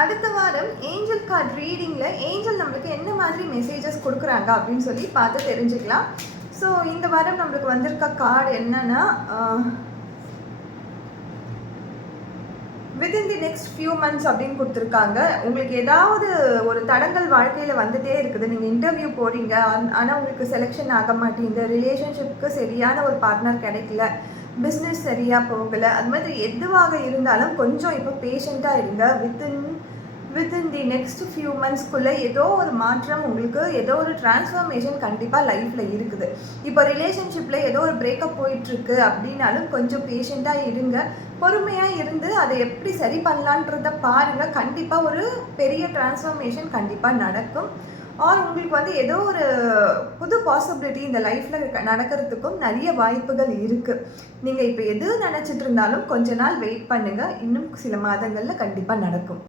அடுத்த வாரம் angel card ரீடிங்கில் angel நம்மளுக்கு என்ன மாதிரி மெசேஜஸ் கொடுக்குறாங்க அப்படின்னு சொல்லி பார்த்து தெரிஞ்சுக்கலாம். ஸோ இந்த வாரம் நம்மளுக்கு வந்திருக்க கார்டு என்னன்னா, within the next few months அப்படின்னு கொடுத்துருக்காங்க. உங்களுக்கு ஏதாவது ஒரு தடங்கள் வாழ்க்கையில் வந்துகிட்டே இருக்குது. நீங்கள் இன்டர்வியூ போகிறீங்க, ஆனால் உங்களுக்கு செலெக்ஷன் ஆக மாட்டேங்குது. ரிலேஷன்ஷிப்புக்கு சரியான ஒரு பார்ட்னர் கிடைக்கல, பிஸ்னஸ் சரியாக போகலை. அது மாதிரி எதுவாக இருந்தாலும் கொஞ்சம் இப்போ பேஷண்ட்டாக இருங்க. வித்தின் தி நெக்ஸ்ட் ஃபியூ மந்த்ஸ்க்குள்ளே ஏதோ ஒரு மாற்றம், உங்களுக்கு ஏதோ ஒரு டிரான்ஸ்ஃபர்மேஷன் கண்டிப்பாக லைஃப்பில் இருக்குது. இப்போ ரிலேஷன்ஷிப்பில் ஏதோ ஒரு பிரேக்கப் போயிட்டுருக்கு அப்படின்னாலும் கொஞ்சம் பேஷண்ட்டாக இருங்க. பொறுமையாக இருந்து அதை எப்படி சரி பண்ணலான்றத பாருங்கள். கண்டிப்பாக ஒரு பெரிய டிரான்ஸ்ஃபர்மேஷன் கண்டிப்பாக நடக்கும். உங்களுக்கு வந்து ஏதோ ஒரு புது பாசிபிலிட்டி இந்த லைஃப்பில் நடக்கிறதுக்கும் நிறைய வாய்ப்புகள் இருக்குது. நீங்கள் இப்போ எது நினச்சிட்டு இருந்தாலும் கொஞ்ச நாள் வெயிட் பண்ணுங்கள். இன்னும் சில மாதங்களில் கண்டிப்பாக நடக்கும்.